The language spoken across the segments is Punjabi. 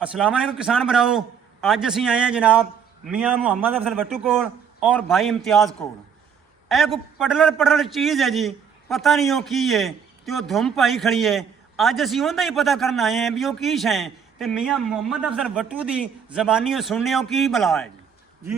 अस्सलाम वालेकुम किसान भराओ। अज असी आए हैं जनाब मियाँ मुहम्मद अफजल भट्टू कोल और भाई इम्तियाज़ कोल। ਇਹ ਕੋਈ ਪੜਲੜ ਚੀਜ਼ ਹੈ ਜੀ, ਪਤਾ ਨਹੀਂ ਉਹ ਕੀ ਹੈ ਤੇ ਉਹ ਧੁੰਮ ਪਾਈ ਖੜੀ ਹੈ। ਅੱਜ ਅਸੀਂ ਉਹਦਾ ਹੀ ਪਤਾ ਕਰਨ ਆਏ ਹਾਂ ਵੀ ਉਹ ਕੀ ਸ਼ੈ ਹੈ ਤੇ ਮੀਆਂ ਮੁਹੰਮਦ ਅਫਜ਼ਲ ਭੱਟੂ ਦੀ ਜ਼ਬਾਨੀ ਉਹ ਸੁਣਨੇ ਉਹ ਕੀ ਬਲਾ ਹੈ ਜੀ।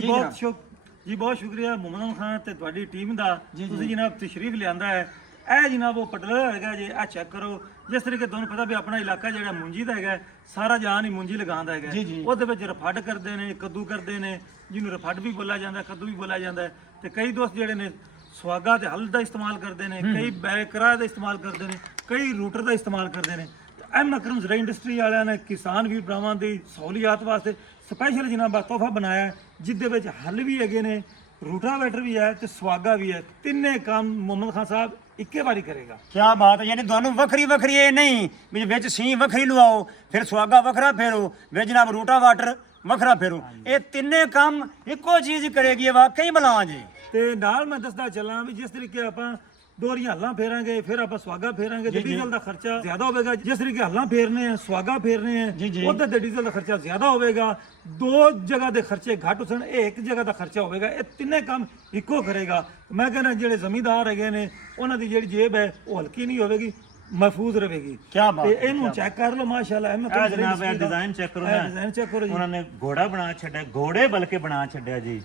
ਬਹੁਤ ਸ਼ੁਕਰੀਆ ਮੁਹੰਮਦ ਖਾਨ ਤੇ ਤੁਹਾਡੀ ਟੀਮ ਦਾ, ਤੁਸੀਂ ਜਨਾਬ ਤਸ਼ਰੀਫ ਲਿਆਂਦਾ ਹੈ। ਇਹ ਜਨਾਬ ਉਹ ਪਟਲਰ ਹੈਗਾ ਜੀ, ਇਹ ਚੈੱਕ ਕਰੋ। ਜਿਸ ਤਰੀਕੇ ਤੁਹਾਨੂੰ ਪਤਾ ਵੀ ਆਪਣਾ ਇਲਾਕਾ ਜਿਹੜਾ ਮੁੰਜੀ ਦਾ ਹੈਗਾ, ਸਾਰਾ ਜਾਨ ਹੀ ਮੁੰਜੀ ਲਗਾਉਂਦਾ ਹੈਗਾ। ਉਹਦੇ ਵਿੱਚ ਰਫੜ ਕਰਦੇ ਨੇ, ਕੱਦੂ ਕਰਦੇ ਨੇ, ਜਿਹਨੂੰ ਰਫੜ ਵੀ ਬੋਲਿਆ ਜਾਂਦਾ, ਕੱਦੂ ਵੀ ਬੋਲਿਆ ਜਾਂਦਾ। ਤੇ ਕਈ ਦੋਸਤ ਜਿਹੜੇ ਨੇ ਸੁਆਗਾ ਤੇ ਹਲ ਦਾ ਇਸਤੇਮਾਲ ਕਰਦੇ ਨੇ, ਕਈ ਬੈਕਰਾ ਦਾ ਇਸਤੇਮਾਲ ਕਰਦੇ ਨੇ, ਕਈ ਰੂਟਰ ਦਾ ਇਸਤੇਮਾਲ ਕਰਦੇ ਨੇ। ਐਮ ਅਕਰਮ ਜ਼ਰਾ ਇੰਡਸਟਰੀ ਵਾਲਿਆਂ ਨੇ ਕਿਸਾਨ ਵੀਰ ਭਰਾਵਾਂ ਦੀ ਸਹੂਲੀਅਤ ਵਾਸਤੇ ਸਪੈਸ਼ਲ ਜਨਾਬ ਤੋਹਫਾ ਬਣਾਇਆ, ਜਿਹਦੇ ਵਿੱਚ ਹਲ ਵੀ ਹੈਗੇ ਨੇ, ਰੂਟਾਵੇਟਰ ਵੀ ਹੈ ਤੇ ਸੁਆਗਾ ਵੀ ਹੈ। ਤਿੰਨੇ ਕੰਮ ਮੁਹੰਮਦ ਖਾਨ ਸਾਹਿਬ ਇੱਕੇ ਵਾਰੀ ਕਰੇਗਾ। ਕੀ ਬਾਤ ਹੈ, ਯਾਨੀ ਤੁਹਾਨੂੰ ਵੱਖਰੀ ਵੱਖਰੀ ਇਹ ਨਹੀਂ ਵੀ ਵਿੱਚ ਸੀ ਵੱਖਰੀ ਲਵਾਓ ਫਿਰ ਸੁਆਗਾ ਵੱਖਰਾ ਫੇਰੋ, ਵਿੱਚ ਜਨਾਬ ਰੂਟਾਵੇਟਰ ਵੱਖਰਾ ਫੇਰੋ। ਇਹ ਤਿੰਨੇ ਕੰਮ ਇੱਕੋ ਚੀਜ਼ ਕਰੇਗੀ, ਇਹ ਵਾਕਈ ਬਲਾ ਜੀ। ਤੇ ਨਾਲ ਮੈਂ ਦੱਸਦਾ ਚੱਲਾਂ ਵੀ ਜਿਸ ਤਰੀਕੇ ਆਪਾਂ ਦੋਹਰੀਆਂ ਹੱਲਾਂ ਫੇਰਾਂਗੇ, ਫਿਰ ਆਪਾਂ ਸੁਆਗਾ ਫੇਰਾਂਗੇ ਤੇ ਡੀਜ਼ਲ ਦਾ ਖਰਚਾ ਜ਼ਿਆਦਾ ਹੋਵੇਗਾ। ਜਿਸ ਤਰੀਕੇ ਹੱਲਾਂ ਫੇਰਨੇ ਆ, ਸੁਆਗਾ ਫੇਰਨੇ ਆ, ਉਹਦੇ ਤੇ ਡੀਜ਼ਲ ਦਾ ਖਰਚਾ ਜ਼ਿਆਦਾ ਹੋਵੇਗਾ। ਦੋ ਜਗ੍ਹਾ ਦੇ ਖਰਚੇ ਘੱਟ ਹੋਣ, ਇਹ ਇੱਕ ਜਗ੍ਹਾ ਦਾ ਖਰਚਾ ਹੋਵੇਗਾ। ਇਹ ਤਿੰਨੇ ਕੰਮ ਇੱਕੋ ਕਰੇਗਾ। ਮੈਂ ਕਹਿੰਦਾ ਜਿਹੜੇ ਜ਼ਮੀਂਦਾਰ ਹੈਗੇ ਨੇ ਉਹਨਾਂ ਦੀ ਜਿਹੜੀ ਜੇਬ ਹੈ ਉਹ ਹਲਕੀ ਨਹੀਂ ਹੋਵੇਗੀ, महफूज रहेगी। क्या बात है, इन्हों चेक कर लो माशाल्लाह। जनाब डिजाइन चेक करो ना, डिजाइन चेक करो जी। उन्होंने घोड़ा बना छड्या, घोड़े बल्कि बना छड्या जी।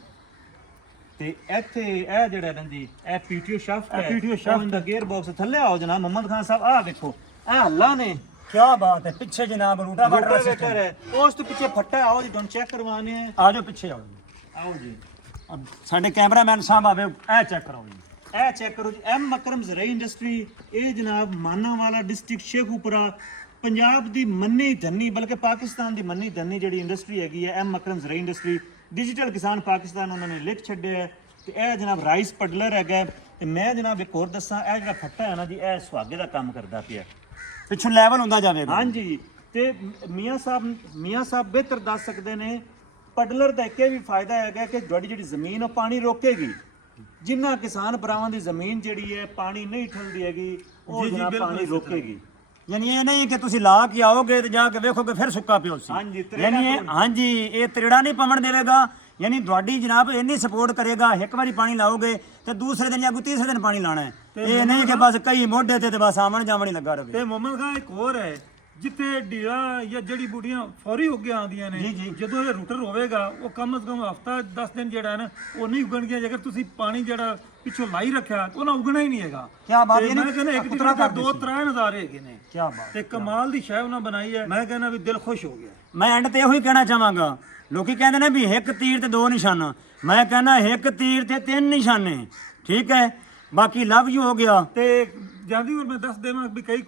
ते ਇੱਥੇ ਇਹ ਜਿਹੜਾ ਨਾ ਜੀ ਇਹ ਪੀਟੀਓ ਸ਼ਾਫਟ ਹੈ, ਪੀਟੀਓ ਸ਼ਾਫਟ ਦਾ ਗੇਅਰ ਬਾਕਸ ਥੱਲੇ ਆਓ ਜਨਾਬ ਮੁਹੰਮਦ ਖਾਨ ਸਾਹਿਬ, ਆਹ ਦੇਖੋ ਇਹ ਹੱਲਾ ਨੇ। क्या बात है, पीछे जनाब ਰੂਟਾਵੇਟਰ ਹੈ, ਉਸ ਤੋਂ ਪਿੱਛੇ ਫੱਟਾ। ਆਓ ਜੀ ਤੁਹਾਨੂੰ ਚੈੱਕ ਕਰਵਾਣੇ ਆ, आ जाओ पीछे आओ जी। ਆਓ ਜੀ अब साडे कैमरामैन साहब आवे ए चेक कराओ जी। ਇਹ ਚੈੱਕ ਕਰੋ ਜੀ। ਐਮ ਅਕਰਮ ਜ਼ਰਾਈ ਇੰਡਸਟਰੀ, ਇਹ ਜਨਾਬ ਮਾਨਾਵਾਲਾ ਡਿਸਟ੍ਰਿਕਟ ਸ਼ੇਖੂਪੁਰਾ, ਪੰਜਾਬ ਦੀ ਮੰਨੀ ਧੰਨੀ ਬਲਕਿ ਪਾਕਿਸਤਾਨ ਦੀ ਮੰਨੀ ਧੰਨੀ ਜਿਹੜੀ ਇੰਡਸਟਰੀ ਹੈਗੀ ਹੈ ਐਮ ਅਕਰਮ ਜ਼ਰਾਈ ਇੰਡਸਟਰੀ। ਡਿਜੀਟਲ ਕਿਸਾਨ ਪਾਕਿਸਤਾਨ ਉਹਨਾਂ ਨੇ ਲਿਖ ਛੱਡਿਆ ਹੈ। ਤੇ ਇਹ ਜਨਾਬ ਰਾਈਸ ਪਡਲਰ ਹੈਗਾ। ਤੇ ਮੈਂ ਜਨਾਬ ਇੱਕ ਹੋਰ ਦੱਸਾਂ, ਇਹ ਜਿਹੜਾ ਫੱਟਾ ਹੈ ਨਾ ਜੀ ਇਹ ਸੁਹਾਗੇ ਦਾ ਕੰਮ ਕਰਦਾ ਪਿਆ, ਪਿੱਛੋਂ ਲੈਵਲ ਹੁੰਦਾ ਜਾਵੇਗਾ। ਹਾਂਜੀ। ਤੇ ਮੀਆਂ ਸਾਹਿਬ ਬਿਹਤਰ ਦੱਸ ਸਕਦੇ ਨੇ। ਪਡਲਰ ਦਾ ਇੱਕ ਇਹ ਵੀ ਫਾਇਦਾ ਹੈਗਾ ਕਿ ਤੁਹਾਡੀ ਜਿਹੜੀ ਜ਼ਮੀਨ ਉਹ ਪਾਣੀ ਰੋਕੇਗੀ। ਜਿਨ੍ਹਾਂ ਕਿਸਾਨ ਭਰਾਵਾਂ ਦੀ ਜ਼ਮੀਨ ਜਿਹੜੀ ਹੈ ਪਾਣੀ ਨਹੀਂ ਠਲਦੀ ਹੈਗੀ, ਉਹ ਜਨਾਬ ਪਾਣੀ ਰੋਕੇਗੀ। ਯਾਨੀ ਇਹ ਨਹੀਂ ਕਿ ਤੁਸੀਂ ਲਾ ਕੇ ਆਓਗੇ ਤੇ ਜਾ ਕੇ ਵੇਖੋਗੇ ਫਿਰ ਸੁੱਕਾ ਪਿਓ ਸੀ। ਹਾਂਜੀ, ਯਾਨੀ ਇਹ ਹਾਂਜੀ ਇਹ ਤ੍ਰਿੜਾ ਨਹੀਂ ਪਵਣ ਦੇਵੇਗਾ। ਯਾਨੀ ਤੁਹਾਡੀ ਜਨਾਬ ਇੰਨੀ ਸਪੋਰਟ ਕਰੇਗਾ। ਇੱਕ ਵਾਰੀ ਪਾਣੀ ਲਾਓਗੇ ਤੇ ਦੂਸਰੇ ਦਿਨ ਜਾਂ ਕੋਈ ਤੀਸਰੇ ਦਿਨ ਪਾਣੀ ਲਾਣਾ ਹੈ। ਇਹ ਨਹੀਂ ਕਿ ਬਸ ਕਈ ਮੋਢੇ ਤੇ ਬਸ ਆਵਣ ਜਾਵਣ ਹੀ ਲੱਗਾ ਰਹੇ। ਤੇ ਮੁਹੰਮਦ ਖਾਨ ਇੱਕ ਹੋਰ ਹੈ, ਜਿੱਥੇ ਢੀਲਾ ਜਾਂ ਜੜੀ ਬੂਟੀਆਂ ਫੌਰੀ ਹੋ ਕੇ ਆਉਂਦੀਆਂ ਨੇ, ਜਦੋਂ ਇਹ ਰੂਟਰ ਹੋਵੇਗਾ ਉਹ ਕਮ ਸੇ ਕਮ ਹਫਤਾ 10 ਦਿਨ ਜਿਹੜਾ ਹੈ ਨਾ ਉਹ ਨਹੀਂ ਉਗਣਗੀਆਂ। ਜੇਕਰ ਤੁਸੀਂ ਪਾਣੀ ਜਿਹੜਾ ਪਿੱਛੋਂ ਲਾਈ ਰੱਖਿਆ ਤਾਂ ਉਹਨਾਂ ਉਗਣਾ ਹੀ ਨਹੀਂ ਹੈਗਾ। ਕੀ ਬਾਤ ਹੈ, ਮੈਂ ਕਹਿੰਦਾ ਇੱਕ ਤਰ੍ਹਾਂ ਦਾ 2-3 ਨਜ਼ਾਰੇ ਹੈਗੇ ਨੇ। ਕੀ ਬਾਤ ਤੇ ਕਮਾਲ ਦੀ ਸ਼ੈ ਉਹਨਾਂ ਬਣਾਈ ਹੈ। ਮੈਂ ਕਹਿੰਦਾ ਵੀ ਦਿਲ ਖੁਸ਼ ਹੋ ਗਿਆ। ਮੈਂ ਐਂਡ ਤੇ ਇਹੋ ਹੀ ਕਹਿਣਾ ਚਾਹਾਂਗਾ। ਲੋਕੀ ਕਹਿੰਦੇ ਨੇ ਵੀ ਇੱਕ ਤੀਰ ਤੇ ਦੋ ਨਿਸ਼ਾਨਾ, ਮੈਂ ਕਹਿੰਦਾ ਇੱਕ ਤੀਰ ਤੇ ਤਿੰਨ ਨਿਸ਼ਾਨੇ। ਠੀਕ ਹੈ, ਬਾਕੀ ਲਵ ਯੂ ਹੋ ਗਿਆ। ਤੇ ਜਾਂਦੀ ਹੋਰ ਮੈਂ ਦੱਸ ਦੇਵਾਂ ਵੀ ਕਈ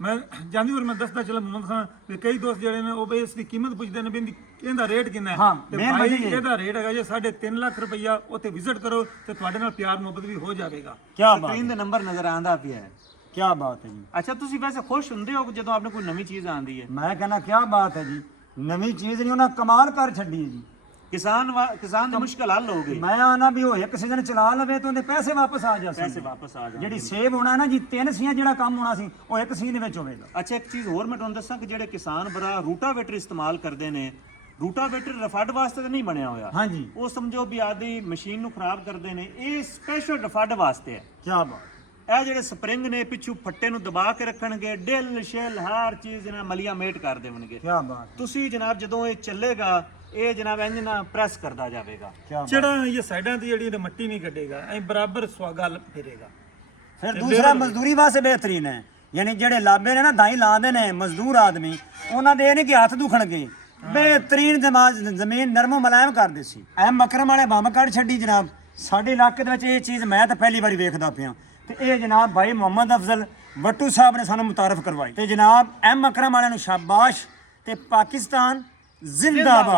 ਮੈਂ ਜਾਂਦੀ ਹੋਰ ਮੈਂ ਦੱਸਦਾ ਚੱਲਾਂ ਮੁਹੰਮਦ ਖਾਨ ਵੀ ਕਈ ਦੋਸਤ ਜਿਹੜੇ ਨੇ ਉਹ ਇਸ ਦੀ ਕੀਮਤ ਪੁੱਛਦੇ ਨੇ ਵੀ ਇਹਦਾ ਰੇਟ ਕਿੰਨਾ ਹੈ। ਤੇ ਭਾਈ ਇਹਦਾ ਰੇਟ ਹੈਗਾ ਜੀ 3.5 ਲੱਖ ਰੁਪਈਆ। ਉੱਥੇ ਵਿਜ਼ਿਟ ਕਰੋ ਤੇ ਤੁਹਾਡੇ ਨਾਲ ਪਿਆਰ ਮੁਹੱਬਤ ਵੀ ਹੋ ਜਾਵੇਗਾ। ਕੀ ਬਾਤ, ਸਕਰੀਨ ਦੇ ਨੰਬਰ ਨਜ਼ਰ ਆਂਦਾ ਪਿਆ ਹੈ। ਕੀ ਬਾਤ ਹੈ ਜੀ। ਅੱਛਾ, ਤੁਸੀਂ ਵੈਸੇ ਖੁਸ਼ ਹੁੰਦੇ ਹੋ ਜਦੋਂ ਆਪਣੇ ਕੋਈ ਨਵੀਂ ਚੀਜ਼ ਆਉਂਦੀ ਹੈ? ਮੈਂ ਕਹਿੰਦਾ ਕੀ ਬਾਤ ਹੈ ਜੀ, ਨਵੀਂ ਚੀਜ਼ ਨਹੀਂ ਉਹਨਾਂ ਕਮਾਲ ਕਰ ਛੱਡੀ ਹੈ ਜੀ। ਕਿਸਾਨ ਦੀ ਮੁਸ਼ਕਲ ਹੱਲ ਹੋ ਗਈ। ਮੈਂ ਆਣਾ ਵੀ ਉਹ ਇੱਕ ਸੀਜ਼ਨ ਚਲਾ ਲਵੇ ਤਾਂ ਉਹਦੇ ਪੈਸੇ ਵਾਪਸ ਆ ਜਾਣ। ਪੈਸੇ ਵਾਪਸ ਆ ਜਾਣ। ਜਿਹੜੀ ਸੇਵ ਹੋਣਾ ਨਾ ਜੀ 3 ਸੀਆਂ ਜਿਹੜਾ ਕੰਮ ਹੋਣਾ ਸੀ ਉਹ ਇੱਕ ਸੀਜ਼ਨ ਵਿੱਚ ਹੋਵੇਗਾ। ਅੱਛਾ, ਇੱਕ ਚੀਜ਼ ਹੋਰ ਮੈਂ ਤੁਹਾਨੂੰ ਦੱਸਾਂ ਕਿ ਜਿਹੜੇ ਕਿਸਾਨ ਭਰਾ ਰੂਟਾਵੇਟਰ ਇਸਤੇਮਾਲ ਕਰਦੇ ਨੇ, ਰੂਟਾਵੇਟਰ ਰਫੜ ਵਾਸਤੇ ਤਾਂ ਨਹੀਂ ਬਣਿਆ ਹੋਇਆ। ਹਾਂਜੀ, ਉਹ ਸਮਝੋ ਵੀ ਆਦੀ ਮਸ਼ੀਨ ਨੂੰ ਖਰਾਬ ਕਰਦੇ ਨੇ, ਇਹ ਸਪੈਸ਼ਲ ਰਫੜ ਵਾਸਤੇ ਹੈ। ਕੀ ਬਾਤ। ਇਹ ਜਿਹੜੇ ਸਪਰਿੰਗ ਨੇ ਪਿੱਛੋਂ ਫੱਟੇ ਨੂੰ ਦਬਾ ਕੇ ਰੱਖਣਗੇ, ਡਿਲ ਸ਼ੈਲ ਹਰ ਚੀਜ਼ ਨਾਲ ਮਲੀਆਂ ਮੇਟ ਕਰ ਦੇਣਗੇ। ਕੀ ਬਾਤ। ਤੁਸੀਂ ਜਨਾਬ ਜਦੋਂ ਇਹ ਚੱਲੇਗਾ ਇਹ ਜਨਾਬ ਇੰਜ ਨਾ ਪ੍ਰੈਸ ਕਰਦਾ ਜਾਵੇਗਾ। ਜਿਹੜਾ ਇਹ ਸਾਈਡਾਂ ਦੀ ਜਿਹੜੀ ਮਿੱਟੀ ਨਹੀਂ ਕੱਢੇਗਾ, ਐ ਬਰਾਬਰ ਸੁਆਗਾ ਫੇਰੇਗਾ। ਫਿਰ ਦੂਸਰਾ ਮਜ਼ਦੂਰੀ ਵਾਸਤੇ ਬਿਹਤਰੀਨ ਹੈ। ਯਾਨੀ ਜਿਹੜੇ ਲਾਬੇ ਨੇ ਨਾ ਦਾਈ ਲਾਉਂਦੇ ਨੇ ਮਜ਼ਦੂਰ ਆਦਮੀ, ਉਹਨਾਂ ਦੇ ਇਹ ਨਹੀਂ ਕਿ ਹੱਥ ਦੁਖਣਗੇ। ਬਿਹਤਰੀਨ ਜ਼ਮੀਨ ਨਰਮੋ ਮੁਲਾਇਮ ਕਰਦੇ ਸੀ। ਐਮ ਅਕਰਮ ਵਾਲੇ ਬੰਬ ਕੱਢ ਛੱਡੀ ਜਨਾਬ। ਸਾਡੇ ਇਲਾਕੇ ਦੇ ਵਿੱਚ ਇਹ ਚੀਜ਼ ਮੈਂ ਤਾਂ ਪਹਿਲੀ ਵਾਰੀ ਵੇਖਦਾ ਪਿਆ। ਤੇ ਇਹ ਜਨਾਬ ਭਾਈ ਮੁਹੰਮਦ ਅਫਜ਼ਲ ਭੱਟੂ ਸਾਹਿਬ ਨੇ ਸਾਨੂੰ ਮੁਤਾਰਫ ਕਰਵਾਈ। ਤੇ ਜਨਾਬ ਐਮ ਅਕਰਮ ਵਾਲਿਆਂ ਨੂੰ ਸ਼ਾਬਾਸ਼ ਤੇ ਪਾਕਿਸਤਾਨ ਜ਼ਿੰਦਾਬਾਦ।